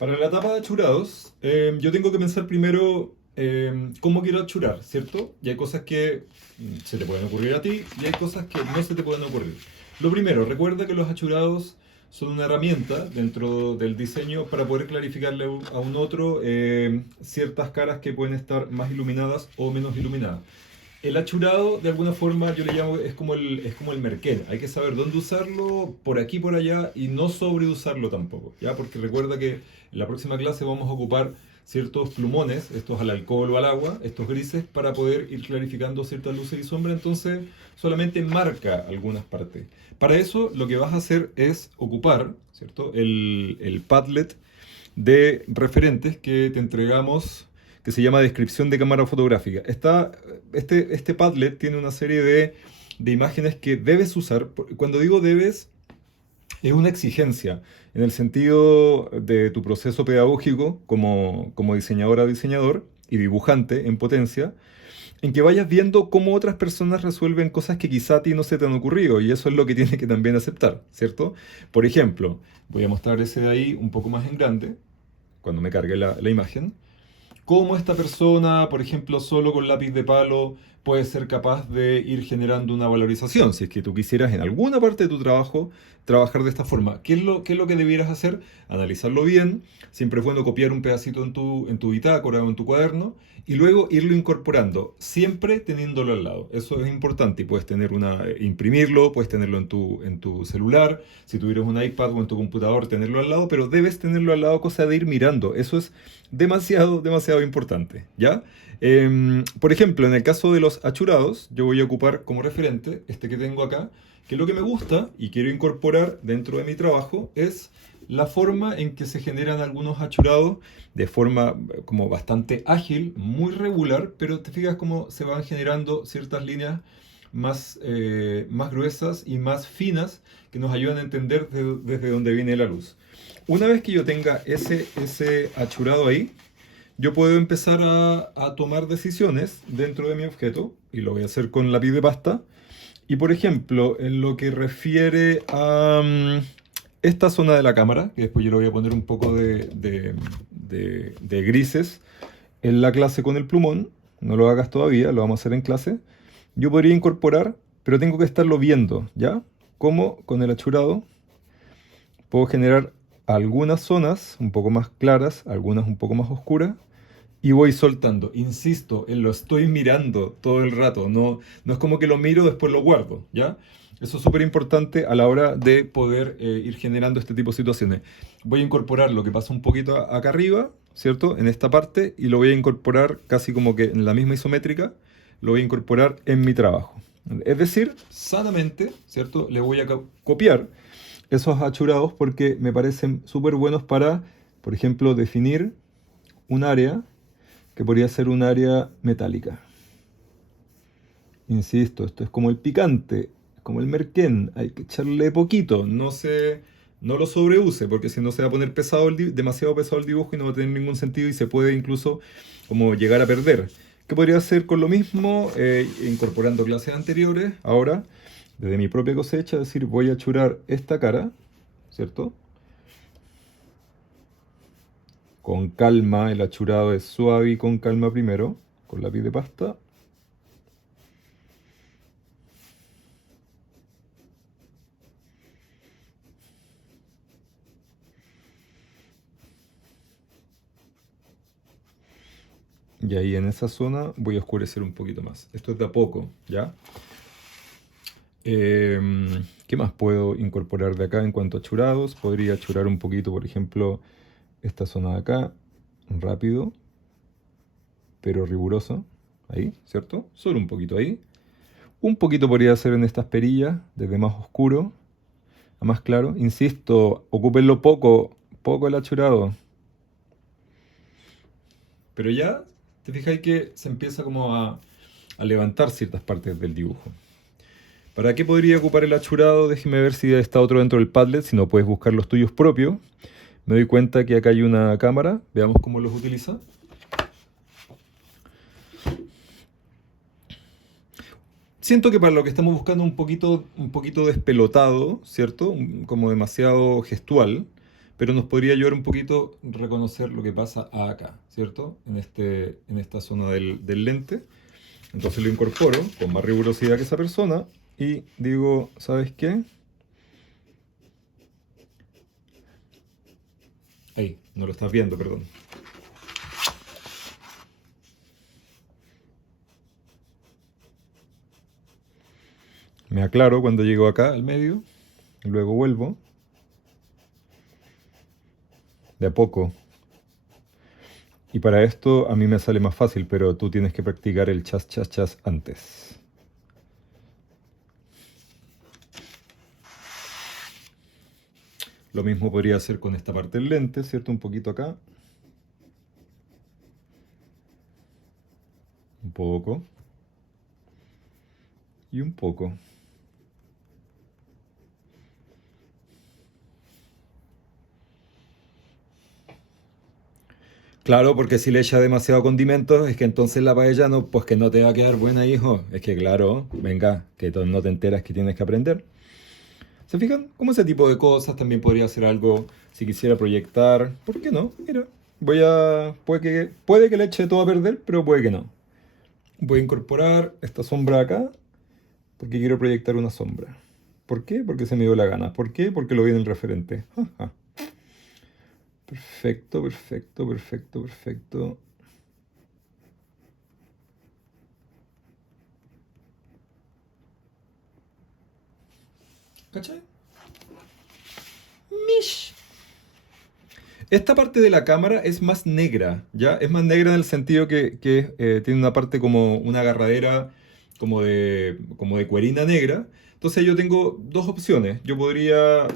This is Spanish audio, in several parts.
Para la etapa de achurados, yo tengo que pensar primero cómo quiero achurar, ¿cierto? Y hay cosas que se te pueden ocurrir a ti y hay cosas que no se te pueden ocurrir. Lo primero, recuerda que los achurados son una herramienta dentro del diseño para poder clarificarle a un otro ciertas caras que pueden estar más iluminadas o menos iluminadas. El achurado, de alguna forma, yo le llamo, es como el merquén. Hay que saber dónde usarlo, por aquí, por allá, y no sobreusarlo tampoco, ¿ya? Porque recuerda que en la próxima clase vamos a ocupar ciertos plumones, estos al alcohol o al agua, estos grises, para poder ir clarificando ciertas luces y sombras. Entonces, solamente marca algunas partes. Para eso, lo que vas a hacer es ocupar, ¿cierto? El Padlet de referentes que te entregamos, que se llama descripción de cámara fotográfica. Este Padlet tiene una serie de imágenes que debes usar. Cuando digo debes, es una exigencia en el sentido de tu proceso pedagógico como diseñadora o diseñador y dibujante en potencia, en que vayas viendo cómo otras personas resuelven cosas que quizá a ti no se te han ocurrido, y eso es lo que tienes que también aceptar, ¿cierto? Por ejemplo, voy a mostrar ese de ahí un poco más en grande, cuando me cargue la imagen, cómo esta persona, por ejemplo, solo con lápiz de palo puede ser capaz de ir generando una valorización. Si es que tú quisieras en alguna parte de tu trabajo trabajar de esta forma, ¿qué es lo que debieras hacer? Analizarlo bien. Siempre es bueno copiar un pedacito en tu bitácora o en tu cuaderno y luego irlo incorporando, siempre teniéndolo al lado. Eso es importante y puedes imprimirlo, puedes tenerlo en tu celular, si tuvieras un iPad o en tu computador, tenerlo al lado, pero debes tenerlo al lado, cosa de ir mirando. Eso es demasiado, demasiado importante, ¿ya? Por ejemplo, en el caso de los achurados, yo voy a ocupar como referente este que tengo acá, que lo que me gusta y quiero incorporar dentro de mi trabajo es la forma en que se generan algunos achurados de forma como bastante ágil, muy regular, pero te fijas cómo se van generando ciertas líneas más gruesas y más finas que nos ayudan a entender desde dónde viene la luz. Una vez que yo tenga ese achurado ahí, yo puedo empezar a tomar decisiones dentro de mi objeto, y lo voy a hacer con lápiz de pasta. Y por ejemplo, en lo que refiere a esta zona de la cámara, que después yo le voy a poner un poco de grises en la clase con el plumón, no lo hagas todavía, lo vamos a hacer en clase. Yo podría incorporar, pero tengo que estarlo viendo, ¿ya? Como con el achurado puedo generar algunas zonas un poco más claras, algunas un poco más oscuras, y voy soltando. Insisto, lo estoy mirando todo el rato. No, no es como que lo miro, después lo guardo, ¿ya? Eso es súper importante a la hora de poder ir generando este tipo de situaciones. Voy a incorporar lo que pasa un poquito acá arriba, ¿cierto? En esta parte, y lo voy a incorporar casi como que en la misma isométrica, lo voy a incorporar en mi trabajo. Es decir, sanamente, ¿cierto? Le voy a copiar esos achurados porque me parecen súper buenos para, por ejemplo, definir un área que podría ser un área metálica. Insisto, esto es como el picante, como el merquén, hay que echarle poquito, no lo sobreuse, porque si no se va a poner pesado demasiado pesado el dibujo y no va a tener ningún sentido y se puede incluso como llegar a perder. ¿Qué podría hacer con lo mismo? Incorporando clases anteriores, ahora, desde mi propia cosecha, es decir, voy a achurar esta cara, ¿cierto? Con calma, el achurado es suave y con calma primero, con lápiz de pasta. Y ahí en esa zona voy a oscurecer un poquito más. Esto es de a poco, ¿ya? ¿Qué más puedo incorporar de acá en cuanto a achurados? Podría achurar un poquito, por ejemplo, esta zona de acá, rápido, pero riguroso. Ahí, ¿cierto? Solo un poquito ahí. Un poquito podría hacer en estas perillas, desde más oscuro a más claro. Insisto, ocúpenlo poco, poco el achurado. Pero ya te fijáis que se empieza como a levantar ciertas partes del dibujo. ¿Para qué podría ocupar el achurado? Déjeme ver si está otro dentro del Padlet, si no puedes buscar los tuyos propios. Me doy cuenta que acá hay una cámara, veamos cómo los utiliza. Siento que para lo que estamos buscando un poquito despelotado, ¿cierto? Como demasiado gestual. pero nos podría ayudar un poquito reconocer lo que pasa acá, ¿cierto? En esta zona del lente. Entonces lo incorporo con más rigurosidad que esa persona y digo, ¿sabes qué? Ahí, no lo estás viendo, perdón. Me aclaro cuando llego acá al medio, luego vuelvo, de a poco. Y para esto a mí me sale más fácil, pero tú tienes que practicar el chas, chas, chas antes. Lo mismo podría hacer con esta parte del lente, ¿cierto? Un poquito acá. Un poco. Y un poco. Claro, porque si le echa demasiado condimento, es que entonces la paella no, pues que no te va a quedar buena, hijo. Es que claro, venga, que no te enteras que tienes que aprender. ¿Se fijan? Como ese tipo de cosas también podría ser algo si quisiera proyectar. ¿Por qué no? Mira, puede que le eche todo a perder, pero puede que no. Voy a incorporar esta sombra acá porque quiero proyectar una sombra. ¿Por qué? Porque se me dio la gana. ¿Por qué? Porque lo vi en el referente. Ajá. Perfecto, perfecto, perfecto, perfecto. ¿Cachai? Mish. Esta parte de la cámara es más negra, ¿ya? Es más negra en el sentido que tiene una parte como una agarradera como de cuerina negra. Entonces yo tengo dos opciones. Yo podría...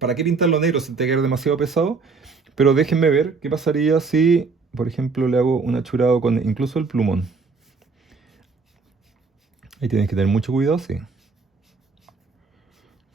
¿Para qué pintarlo negro si te queda demasiado pesado? Pero déjenme ver qué pasaría si, por ejemplo, le hago un achurado con incluso el plumón. Ahí tienes que tener mucho cuidado, sí.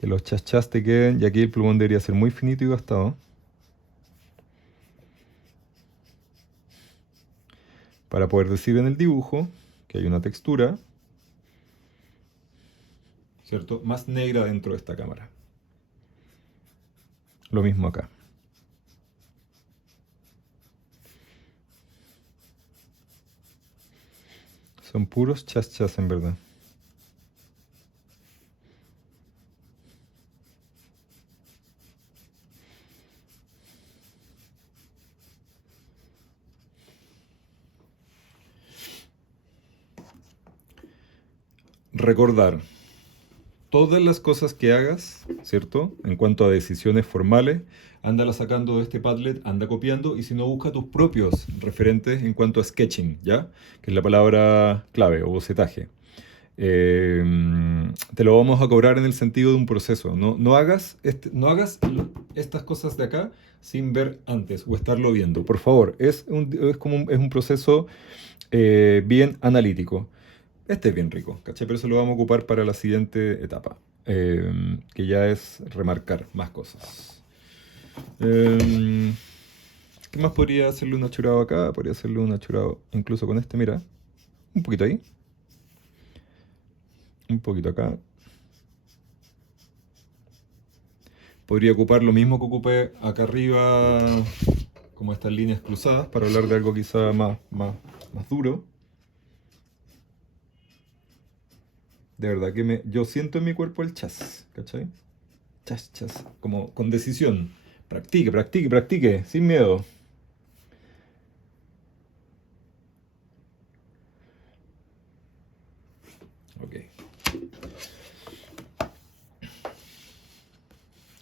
Que los chachas te queden, y aquí el plumón debería ser muy finito y gastado. Para poder decir en el dibujo que hay una textura, ¿cierto? Más negra dentro de esta cámara. Lo mismo acá. Son puros chas en verdad. Recordar, todas las cosas que hagas, ¿cierto? En cuanto a decisiones formales, ándala sacando de este Padlet, anda copiando y si no, busca tus propios referentes en cuanto a sketching, ¿ya? Que es la palabra clave o bocetaje. Eh, Te lo vamos a cobrar en el sentido de un proceso. No hagas estas cosas de acá sin ver antes o estarlo viendo. Por favor, es un proceso bien analítico. Este es bien rico, ¿cachai? Pero eso lo vamos a ocupar para la siguiente etapa, que ya es remarcar más cosas. Eh, ¿Qué más podría hacerle un achurado acá? Podría hacerle un achurado incluso con este, mira. Un poquito ahí. Un poquito acá. Podría ocupar lo mismo que ocupé acá arriba, como estas líneas cruzadas, para hablar de algo quizá más duro. De verdad que yo siento en mi cuerpo el chas, ¿cachai? Chas, chas, como con decisión. Practique, practique, practique, sin miedo. Ok.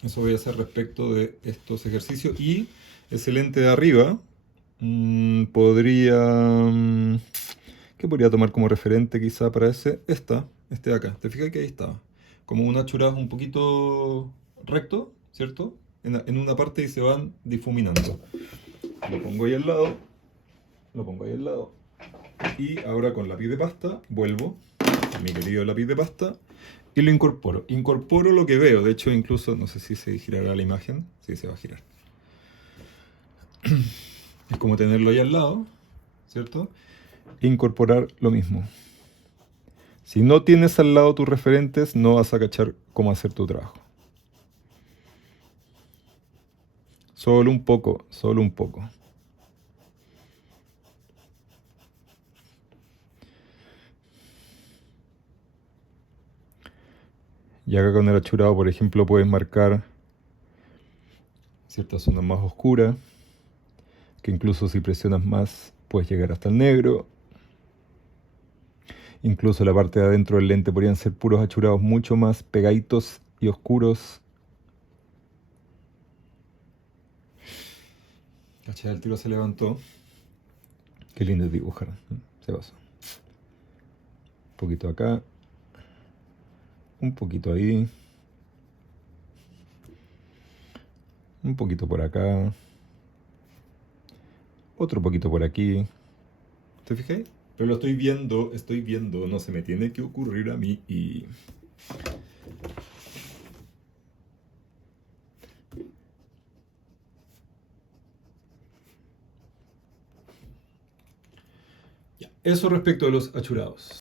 Eso voy a hacer respecto de estos ejercicios. Y ese lente de arriba, podría... ¿qué podría tomar como referente quizá para este de acá? ¿Te fijas que ahí estaba? Como un achurado un poquito recto, ¿cierto? En una parte y se van difuminando. Lo pongo ahí al lado. Lo pongo ahí al lado. Y ahora con lápiz de pasta vuelvo, mi querido lápiz de pasta, y lo incorporo. Incorporo lo que veo. De hecho, incluso, no sé si se girará la imagen. Sí, se va a girar. Es como tenerlo ahí al lado, ¿cierto? Incorporar lo mismo. Si no tienes al lado tus referentes, no vas a cachar cómo hacer tu trabajo. Solo un poco, solo un poco. Y acá con el achurado, por ejemplo, puedes marcar ciertas zonas más oscuras, que incluso si presionas más puedes llegar hasta el negro. Incluso la parte de adentro del lente podrían ser puros achurados mucho más pegaditos y oscuros. ¿Cachai? El tiro se levantó. Qué lindo es dibujar. Se pasó. Un poquito acá. Un poquito ahí. Un poquito por acá. Otro poquito por aquí. ¿Te fijé? Pero lo estoy viendo, no se me tiene que ocurrir a mí y... Ya, eso respecto a los achurados.